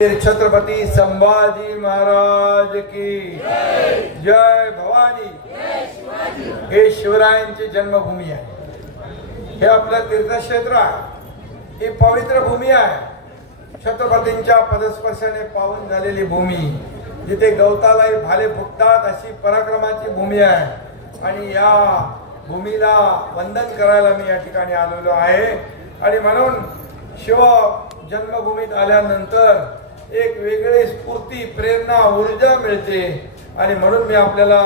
छत्रपती संभाजी महाराज की जय भवानी। हे शिवरायांची जन्मभूमी आहे, हे आपलं तीर्थक्षेत्र आहे, ही पवित्र भूमी आहे। छत्रपतींच्या पदस्पर्शाने पावन झालेली भूमी, जिथे गवतालाही भाले फुटतात अशी पराक्रमाची भूमी आहे। आणि या भूमीला वंदन करायला मी या ठिकाणी आलेलो आहे। आणि म्हणून शिव जन्मभूमीत आल्यानंतर एक वेगळी स्फूर्ती, प्रेरणा, ऊर्जा मिळते। आणि म्हणून मी आपल्याला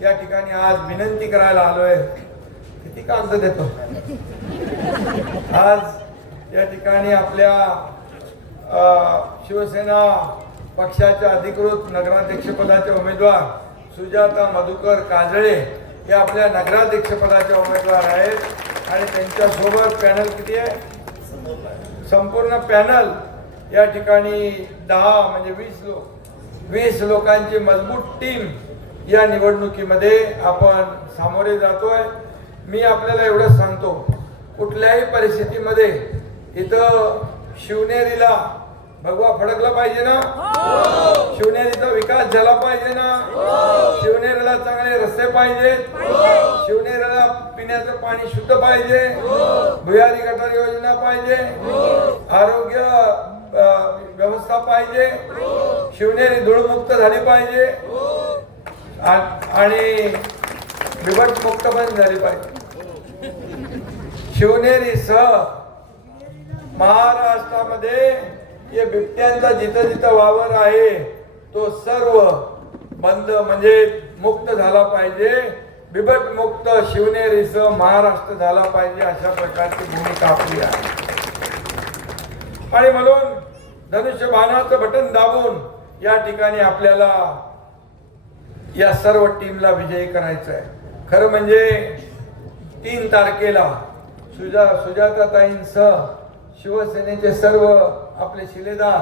या ठिकाणी आज विनंती करायला आलोय। किती कागद देतो आज या ठिकाणी आपल्या शिवसेना पक्षाच्या अधिकृत नगराध्यक्षपदाचे उमेदवार सुजाता मधुकर काजळे हे आपल्या नगराध्यक्षपदाचे उमेदवार आहेत। आणि त्यांच्यासोबत पॅनल किती आहे? संपूर्ण पॅनल या ठिकाणी 10 म्हणजे 20 लोकांची मजबूत टीम या निवडणुकीमध्ये आपण सामोरे जातोय। मी आपल्याला एवढं सांगतो, कुठल्याही परिस्थितीमध्ये इथं शिवनेरीला भगवा फडकला पाहिजे ना, शिवनेरीचा विकास झाला पाहिजे ना, शिवनेरीला चांगले रस्ते पाहिजेत, शिवनेरीला पिण्याचं पाणी शुद्ध पाहिजे, भुयारी गटार योजना पाहिजे, आरोग्य व्यवस्था पाहिजे, शिवनेरी धूळमुक्त झाली पाहिजे आणि बिबट मुक्त पण झाली पाहिजे। शिवनेरीसह महाराष्ट्रामध्ये या बिबट्यांचा जिथं जिथं वावर आहे तो सर्व बंद म्हणजे मुक्त झाला पाहिजे। बिबट मुक्त शिवनेरीसह महाराष्ट्र झाला पाहिजे, अशा प्रकारची भूमिका आपली आहे। आणि म्हणून धनुष्यबाणाचं बटन दाबून या ठिकाणी आपल्याला या सर्व टीमला विजयी करायचं आहे। खरं म्हणजे 3 तारखेला सुजाताताईंसह शिवसेनेचे सर्व आपले शिलेदार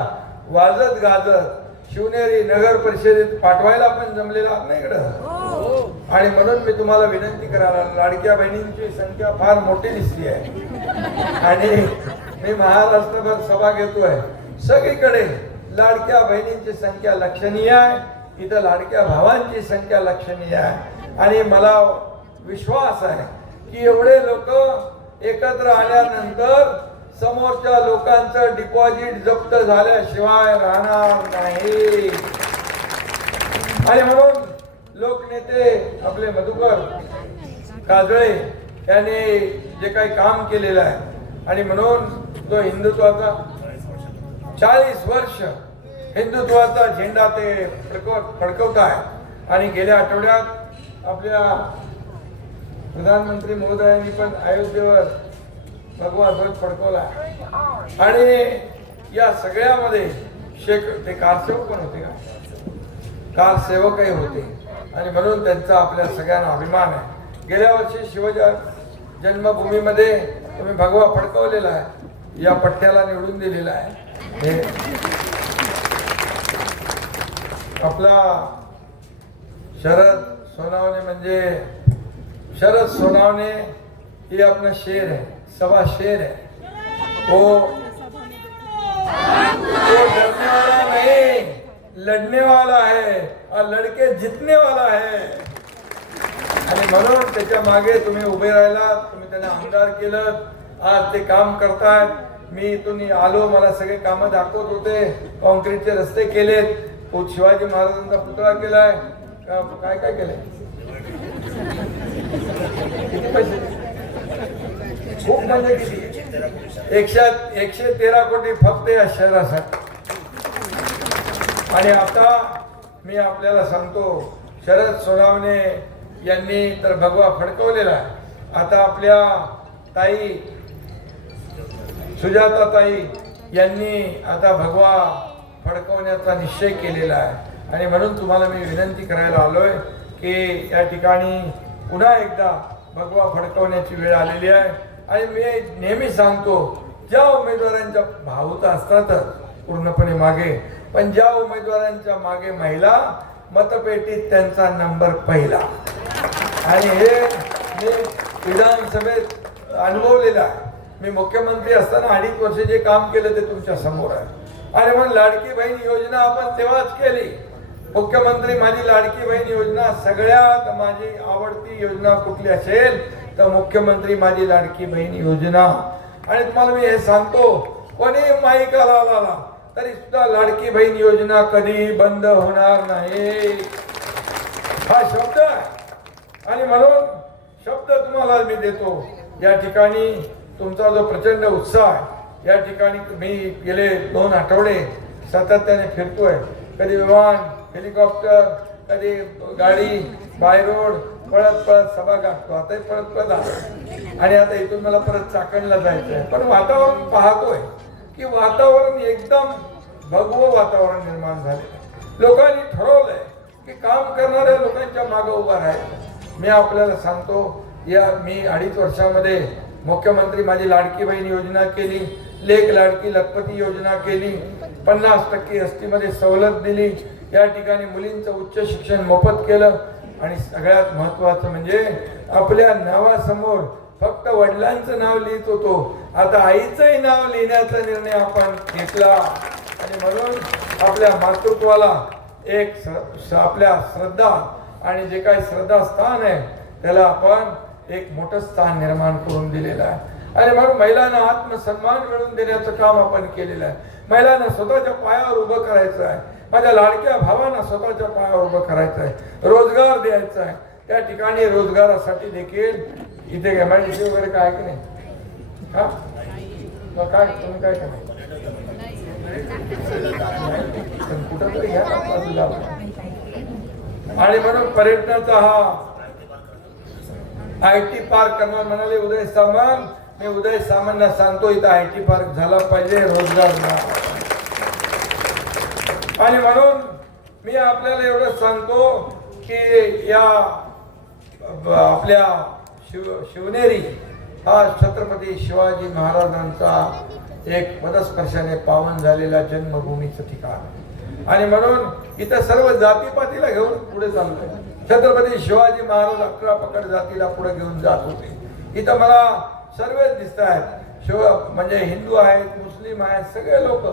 वाजत गाजत शिवनेरी नगर परिषदेत पाठवायला पण जमलेला नाही इकडं। आणि म्हणून मी तुम्हाला विनंती करायला, लाडक्या बहिणींची संख्या फार मोठी दिसली आहे आणि मी महाराष्ट्रभर सभा घेतोय, सगळीकडे लाडक्या बहिणींची संख्या लक्षणीय आहे, इथं लाडक्या भावांची संख्या लक्षणीय आहे। आणि मला विश्वास आहे की एवढे लोक एकत्र आल्यानंतर समोरच्या लोकांचं डिपॉझिट जप्त झाल्याशिवाय राहणार नाही। आणि म्हणून लोकनेते आपले मधुकर काजळे यांनी जे काही काम केलेलं आहे, आणि म्हणून तो हिंदुत्वाचा 40 वर्ष हिंदुत्वाचा झेंडा ते फडकवत आहे। आणि गेल्या आठवड्यात आपल्या प्रधानमंत्री महोदयांनी पण अयोध्येवर भगवा ध्वज फडकवला। आणि या सगळ्यामध्ये ते कारसेवक पण होते का, कारसेवकही होते। आणि म्हणून त्यांचा आपल्या सगळ्यांना अभिमान आहे। गेल्या वर्षी जन्मभूमीमध्ये तुम्ही भगवा फडकवलेला आहे, या पठ्ठ्याला निवडून दिलेला आहे। हे आपला शरद सोनावणे म्हणजे शरद सोनावणे ही आपला शेर है, सवा शेर है। वो डरने वाला नहीं, लड़ने वाला है और लड़के जितने वाला है। आणि म्हणून त्याच्या मागे तुम्ही उभे राहिलात, तुम्ही त्यांना आमदार केलं, आज ते काम करतायत। मी इथून आलो, मला सगळे कामं दाखवत होते, कॉन्क्रीटचे रस्ते केलेत, शिवाजी महाराजांचा पुतळा केलाय, काय काय केलंय, किती पैसे, खूप म्हणजे किती, 113 कोटी फक्त या शहरासाठी। आणि आता मी आपल्याला सांगतो, शरद सोनावणे यांनी तर भगवा फडकवलेला आहे। आता आपल्या ताई सुजाताताई यांनी आता भगवा फडकवण्याचा निश्चय केलेला आहे। आणि म्हणून तुम्हाला मी विनंती करायला आलोय की या ठिकाणी पुन्हा एकदा भगवा फडकवण्याची वेळ आलेली आहे। आणि मी नेहमी सांगतो, ज्या उमेदवारांच्या भावता असतातच पूर्णपणे मागे, पण ज्या उमेदवारांच्या मागे महिला, मतपेटीत त्यांचा नंबर पहिला। आणि हे मी विधानसभेत अनुभवलेलं आहे। मी मुख्यमंत्री असताना 2.5 वर्ष जे काम केलं ते तुमच्या समोर आहे। आणि म्हणून लाडकी बहीण योजना आपण तेव्हाच केली. मुख्यमंत्री माझी लाडकी बहीण योजना सगळ्यात माझी आवडती योजना कुठली असेल तर मुख्यमंत्री माझी लाडकी बहीण योजना. आणि तुम्हाला मी हे सांगतो, कोणी माईकाला आला तरी सुद्धा लाडकी बहीण योजना कधी बंद होणार नाही, हा शब्द आहे. आणि म्हणून शब्द तुम्हाला मी देतो. या ठिकाणी तुमचा जो प्रचंड उत्साह आहे, या ठिकाणी मी गेले 2 आठवडे सातत्याने फिरतोय. कधी विमान, हेलिकॉप्टर, कधी गाडी, बाय रोड, पळत पळत सभा गाठतो. आताही पळत पळत आलो आणि आता इथून मला परत चाकणला जायचं आहे. पण वातावरण पाहतोय की वातावरण एकदम भगवं वातावरण निर्माण झाले. लोकांनी ठरवलंय की काम करणाऱ्या लोकांच्या मागे उभा राहायचं. मी आपल्याला सांगतो, मी 2.5 वर्षामध्ये मुख्यमंत्री माझी लाडकी बहीण योजना केली, लेक लाडकी लखपती योजना केली, 50% एसटीमध्ये सवलत दिली, या ठिकाणी मुलींचं उच्च शिक्षण मोफत केलं. आणि सगळ्यात महत्वाचं म्हणजे आपल्या नावासमोर फक्त वडिलांचं नाव लिहित होतो, आता आईचंही नाव लिहिण्याचा निर्णय आपण घेतला. आणि म्हणून आपल्या मातृत्वाला एक आपल्या श्रद्धा आणि जे काही श्रद्धास्थान आहे त्याला आपण एक मोठं स्थान निर्माण करून दिलेलं आहे. आणि म्हणून महिलांना आत्मसन्मान मिळवून देण्याचं काम आपण केलेलं आहे. महिलांना स्वतःच्या पायावर उभं करायचं आहे. माझ्या लाडक्या भावांना स्वतःच्या पायावर उभं करायचं आहे, रोजगार द्यायचा आहे. त्या ठिकाणी रोजगारासाठी देखील इथे MIDC वगैरे काय की नाही, हा काय तुम्ही काय केलं कुठं तरी घ्या बाजूला. आणि म्हणून पर्यटनाचा हा IT पार्क करणार म्हणाले उदय सामंत. मी उदय सामंतला सांगतो इथं IT पार्क झाला पाहिजे, रोजगार मिळाला. आणि म्हणून मी आपल्याला एवढं सांगतो की या आपल्या शिवनेरी हा छत्रपती शिवाजी महाराजांचा एक पदस्पर्शाने पावन झालेला जन्मभूमीचं ठिकाण. आणि म्हणून इथं सर्व जातीपातीला घेऊन पुढे चाललोय. छत्रपती शिवाजी महाराज 11 पकड जातीला पुढे घेऊन जात होते. इथं मला सर्वच दिसत आहेत, म्हणजे हिंदू आहेत, मुस्लिम आहेत, सगळे लोक.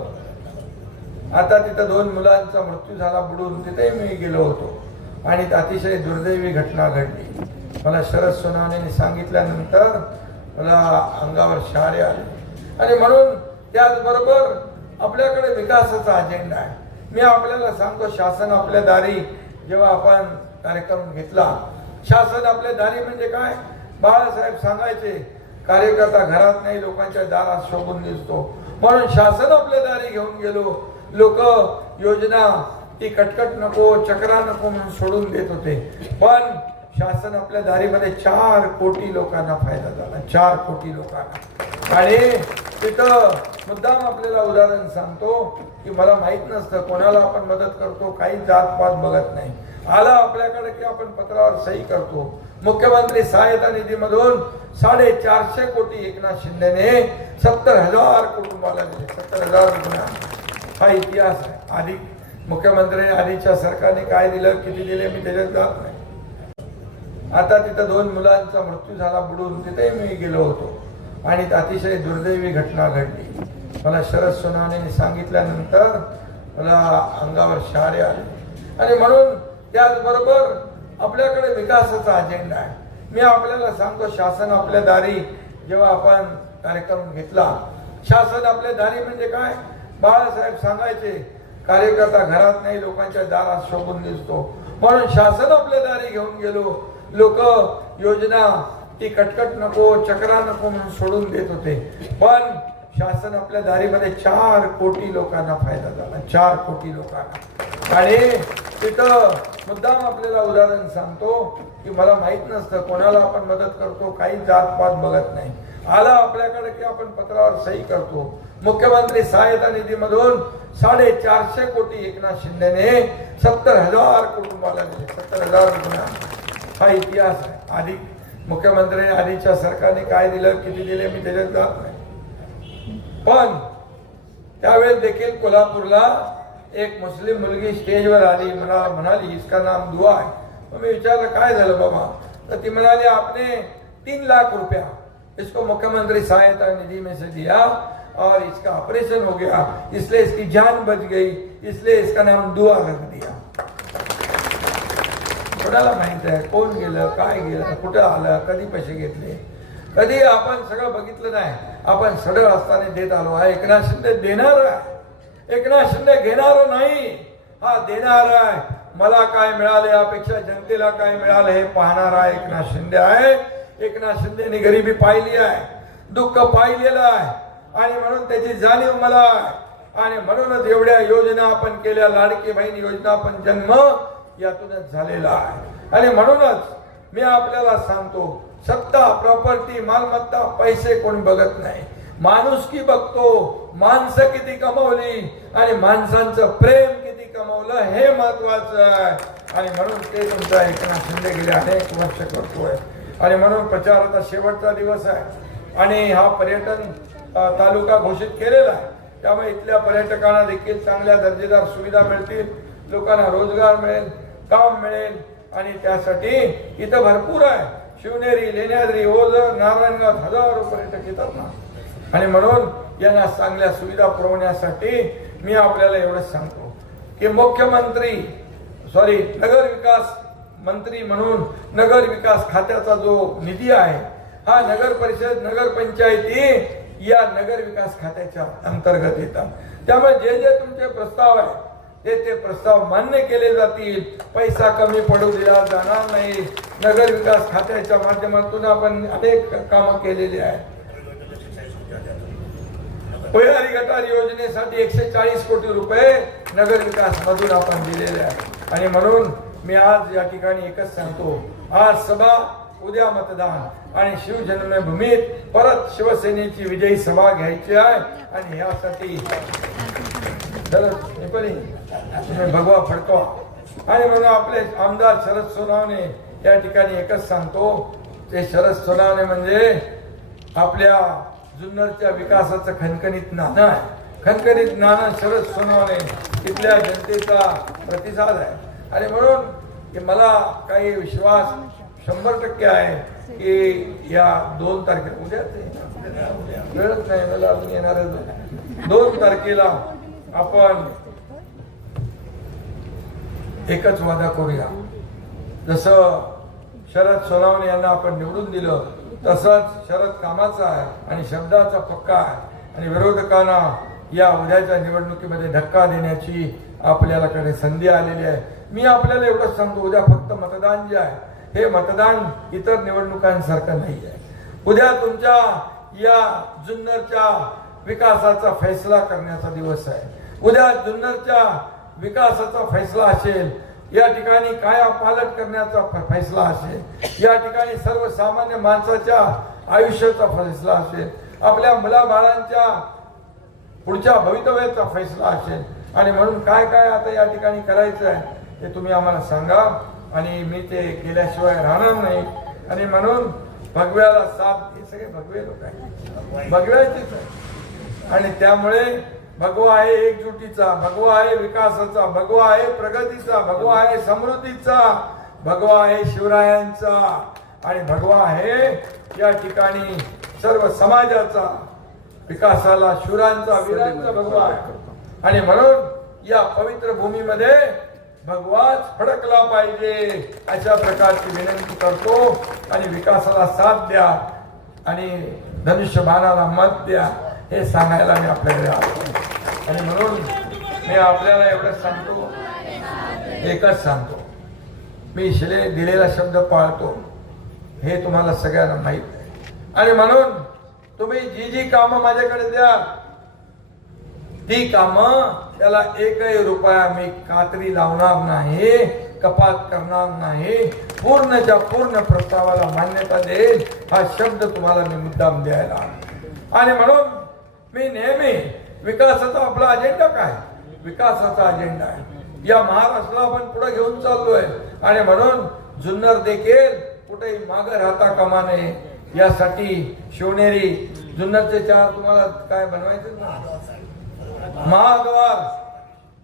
आता तिथं 2 मुलांचा मृत्यू झाला बुडून, तिथे मी गेलो होतो आणि अतिशय दुर्दैवी घटना घडली. मला शरद सोनवणेने सांगितल्यानंतर मला अंगावर शहारे आले. आणि म्हणून त्याचबरोबर आपल्याकडे विकासाचा अजेंडा आहे. मी आपल्याला सांगतो, शासन आपल्या दारी जेव्हा आपण कार्यक्रम घेतला, शासन आपल्या दारी म्हणजे काय, बाळासाहेब सांगायचे कार्यकर्ता घरात नाही लोकांच्या दारात शोभून दिसतो. म्हणून शासन आपल्या दारी घेऊन गेलो. लोक योजना ती कटकट नको, चक्रा नको म्हणून सोडून देत होते. पण शासन आपल्या दारीमध्ये 4 कोटी लोकांना फायदा झाला, 4 कोटी लोकांना. आणि तिथं मुद्दाम आपल्याला उदाहरण सांगतो की मला माहित नसतं कोणाला आपण मदत करतो, काही जातपात बघत नाही. आला आपल्याकडे की आपण पत्रावर सही करतो. मुख्यमंत्री सहायता निधीमधून 450 कोटी एकनाथ शिंदेने 70,000 कुटुंबाला दिले, 70,000 रुपये. हा इतिहास आहे. आधी मुख्यमंत्र्यांनी आधीच्या सरकारने काय दिलं, किती दिले मी त्याच्यात जात नाही. आता तिथं 2 मुलांचा मृत्यू झाला बुडून, तिथे मी गेलो होतो आणि अतिशय दुर्दैवी घटना घडली. मला शरद सोनवणेने सांगितल्यानंतर मला अंगावर शहारे आले. आणि म्हणून त्याचबरोबर आपल्याकडे विकासाचा अजेंडा आहे. मी आपल्याला सांगतो, शासन आपल्या दारी जेव्हा आपण कार्यक्रम घेतला, शासन आपल्या दारी म्हणजे काय, बाळासाहेब सांगायचे कार्यकर्ता घरात नाही लोकांच्या दारात शोभून दिसतो. म्हणून शासन आपल्या दारी घेऊन गेलो. लोक योजना ती कटकट नको, चक्रा नको म्हणून सोडून देत होते. पण शासन आपल्या दारीमध्ये 4 कोटी लोकांना फायदा झाला, 4 कोटी लोकांना. आणि तिथं मुद्दाम आपल्याला उदाहरण सांगतो की मला माहित नसतं कोणाला आपण मदत करतो, काही जातपात बघत नाही. आला आपल्याकडे की आपण पत्रावर सही करतो. मुख्यमंत्री सहायता निधीमधून 450 कोटी एकनाथ शिंदेने 70,000 कुटुंबाला दिले, 70,000 रुपये. हा इतिहास आहे. आधी मुख्यमंत्र्यांनी आधीच्या सरकारने काय दिलं, किती दिले मी त्याच्यात जात नाही. पण त्यावेळेस देखील कोल्हापूरला एक मुस्लिम मुलगी स्टेजवर आली, मला म्हणाली इसका नाम दुआ है. मी विचारलं काय झालं बाबा, तर ती म्हणाली आपने 3 लाख रुपया इसको मुख्यमंत्री सहायता निधि में से दिया और इसका ऑपरेशन हो गया, इसलिए इसकी जान बच गई, इसलिए इसका नाम दुआ रख दिया. कोणाला माहित आहे कोण गेलं, काय गेलं, कुठं आलं, कधी पैसे घेतले, कधी आपण सगळं बघितलं नाही. आपण सडळ असताना देत आलो. हा एकनाथ शिंदे देणार आहे, एकनाथ शिंदे घेणार नाही, हा देणार आहे. मला काय मिळाले यापेक्षा जनतेला काय मिळालं हे पाहणारा एकनाथ शिंदे आहे. एकनाथ शिंदेने गरिबी पाहिली आहे, दुःख पाहिलेलं आहे, आणि म्हणून त्याची जाणीव मला आहे. आणि म्हणूनच एवढ्या योजना आपण केल्या, लाडकी बहीण योजना पण जन्म यातूनच झालेला आहे. आणि म्हणूनच मी आपल्याला सांगतो, सत्ता, प्रॉपर्टी, मालमत्ता, पैसे कोणी बघत नाही, माणुसकी बघतो. माणसं किती कमवली आणि माणसांचं प्रेम किती कमवलं हे महत्वाचं आहे. आणि म्हणून ते तुमचा एकनाथ शिंदे गेले अनेक वर्ष करतोय. आणि म्हणून प्रचाराचा शेवटचा दिवस आहे आणि हा पर्यटन तालुका घोषित केलेला आहे. त्यामुळे इथल्या पर्यटकांना देखील चांगल्या दर्जेदार सुविधा मिळतील, लोकांना रोजगार मिळेल, काम मिळेल. आणि त्यासाठी इथं भरपूर आहे. शिवनेरी, लेण्याद्री, ओझर, नारायणगाव हजारो पर्यटक येतात ना. आणि म्हणून यांना चांगल्या सुविधा पुरवण्यासाठी मी आपल्याला एवढंच सांगतो की मुख्यमंत्री नगर विकास मंत्री म्हणून नगर विकास खात्याचा जो निधी आहे हा नगर परिषद, नगर पंचायती या नगर विकास खात्याच्या अंतर्गत येतात. त्यामुळे जे जे तुमचे प्रस्ताव आहे ते प्रस्ताव मान्य केले जातील, पैसा कमी पडू दिला जाणार नाही. नगर विकास खात्याच्या माध्यमातून आपण अनेक कामं केलेली आहेत. भुयारी गटार योजनेसाठी 140 कोटी रुपये नगर विकास मधून आपण दिलेले आहेत. आणि म्हणून मी आज या ठिकाणी एकच सांगतो, आज सभा, उद्या मतदान आणि शिवजन्मभूमीत परत शिवसेनेची विजयी सभा घ्यायची आहे. आणि यासाठी भगवा फडकवा. आणि म्हणून आपले आमदार शरद सोनवणे या ठिकाणी एकच सांगतो, ते शरद सोनवणे म्हणजे आपल्या जुन्नरच्या विकासाचं खणखणीत नाणं आहे. खणखणीत नाणं शरद सोनवणे तिथल्या जनतेचा प्रतिसाद आहे. आणि म्हणून की मला काही विश्वास 100% आहे की या 2 तारखेला, उद्या वेळच नाही मला अजून येणार 2 तारखेला आपण एकच वादा करूया. जसं शरद सोनवणे यांना आपण निवडून दिलं तसंच शरद कामाचा आहे आणि शब्दाचा पक्का आहे. आणि विरोधकांना या उद्याच्या निवडणुकीमध्ये धक्का देण्याची आपल्याकडे संधी आलेली आहे. मी आपल्याला एवढंच सांगतो, उद्या फक्त मतदान जे आहे हे मतदान इतर निवडणुकांसारखं नाही आहे. उद्या तुमच्या या जुन्नरच्या विकासाचा फैसला करण्याचा दिवस आहे. उद्या जुन्नरच्या विकासाचा फैसला असेल, या ठिकाणी काया पालट करण्याचा फैसला असेल, या ठिकाणी सर्वसामान्य माणसाच्या आयुष्याचा फैसला असेल, आपल्या मुलाबाळांच्या पुढच्या भवितव्याचा फैसला असेल. आणि म्हणून काय काय आता या ठिकाणी करायचं आहे ते तुम्ही आम्हाला सांगा आणि मी ते केल्याशिवाय राहणार नाही. आणि म्हणून भगव्याला साथ, हे सगळे भगवे लोक आहेत, भगव्याचीच आहे. आणि त्यामुळे भगवा आहे एकजुटीचा, भगवा आहे विकासाचा, भगवा आहे प्रगतीचा, भगवा आहे समृद्धीचा, भगवा आहे शिवरायांचा, आणि भगवा आहे या ठिकाणी सर्व समाजाचा, विकासाला शूरांचा, वीरांचा भगवा आहे. आणि म्हणून या पवित्र भूमीमध्ये भगवाच फडकला पाहिजे अशा प्रकारची विनंती करतो. आणि विकासाला साथ द्या आणि धनुष्यबाणाला मत द्या हे सांगायला मी आपल्याकडे आलो. आणि म्हणून मी आपल्याला एवढंच सांगतो, एकच सांगतो, मी दिलेला शब्द पाळतो हे तुम्हाला सगळ्यांना माहित आहे. आणि म्हणून तुम्ही जी जी कामं माझ्याकडे द्या ती कामं त्याला 1 रुपया मी कात्री लावणार नाही, कपात करणार नाही, पूर्णच्या पूर्ण प्रस्तावाला मान्यता देईल हा शब्द तुम्हाला मी मुद्दाम द्यायला. आणि म्हणून मी नेहमी विकासाचा आपला अजेंडा काय, विकासाचा अजेंडा आहे. या महाराष्ट्राला आपण पुढे घेऊन चाललोय. आणि म्हणून जुन्नर देखील कुठेही मागे राहता कामा नये यासाठी शिवनेरी जुन्नरचे 4 तुम्हाला काय बनवायचं ना, महाद्वार,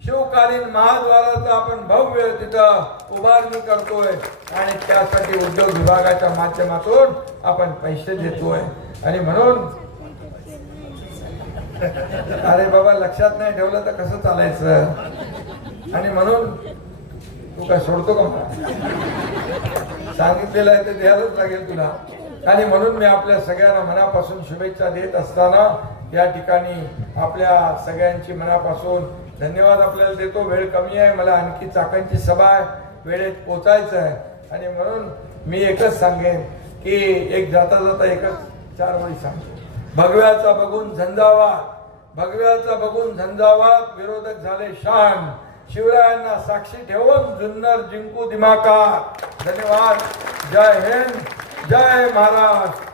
शिवकालीन महाद्वाराचं आपण भव्य तिथं उभारणी करतोय. आणि त्यासाठी उद्योग विभागाच्या माध्यमातून आपण पैसे देतोय. आणि म्हणून अरे बाबा लक्षात नाही ठेवलं तर कसं चालायचं. आणि म्हणून तू काय सोडतो का मला? सांगितलेलं आहे ते द्यायलाच लागेल तुला. आणि म्हणून मी आपल्या सगळ्यांना मनापासून शुभेच्छा देत असताना या ठिकाणी आपल्या सगळ्यांची मनापासून धन्यवाद आपल्याला देतो. वेळ कमी आहे, मला आणखी चाकांची सभा आहे, वेळेत पोचायचं आहे. आणि म्हणून मी एकच सांगेन की एक जाता जाता एकच 4 ओळी सांगतो. भगव्याचा बघून झंझावात, भगव्याचा बघून झंझावात, विरोधक झाले शान, शिवरायांना साक्षी ठेवून जुन्नर जिंकू दिमाकार. धन्यवाद. जय हिंद, जय महाराष्ट्र.